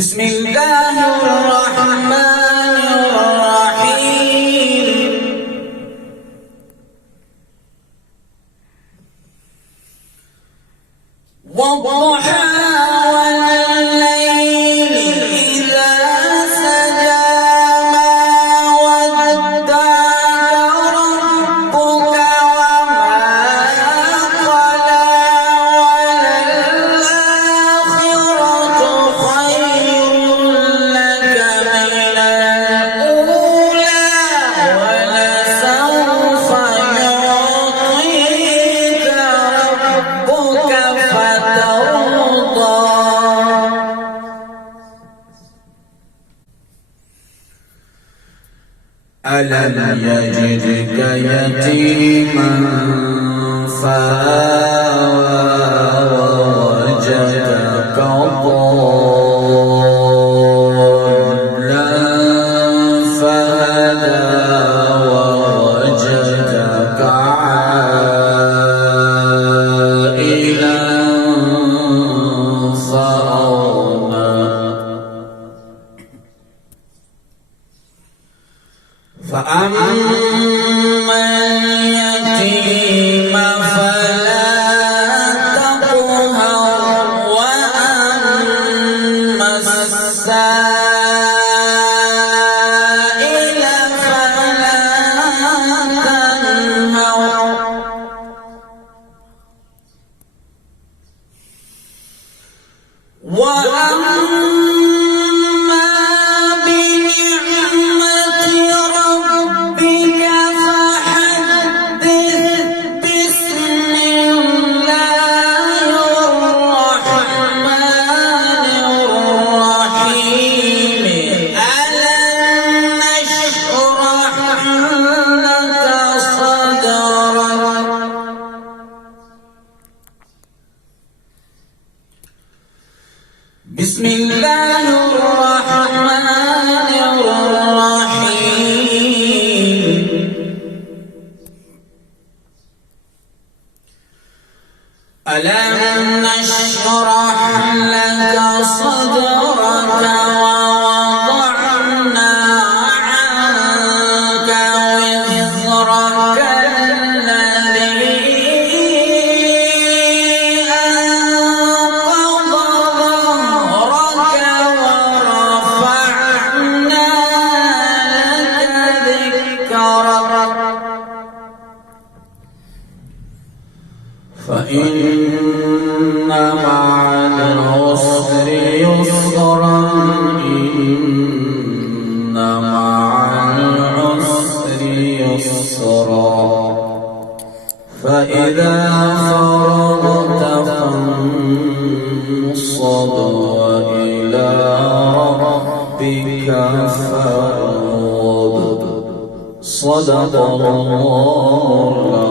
بسم الله الرحمن الرحيم والضحى والليل إذا سجى ما ودعك ربك وما قلى وللآخرة خير لك من الأولى ولسوف يعطيك ربك فترضى ألم يجدك يتيما فآوى ووجدك ضالا فهدى ووجدك عائلا فأغنى فأما اليتيم فلا تقهر وأما السائل فلا تنهر وأما بسم الله الرحمن الرحيم ألم نشرح لك صدرك ووضعنا عنك وزرك الذي أنقض ظهرك ورفعنا لك ذكرك فإن مع العسر يسرا إن مع العسر يسرا فإذا فرغت فانصب وإلى ربك فارغب صدق الله.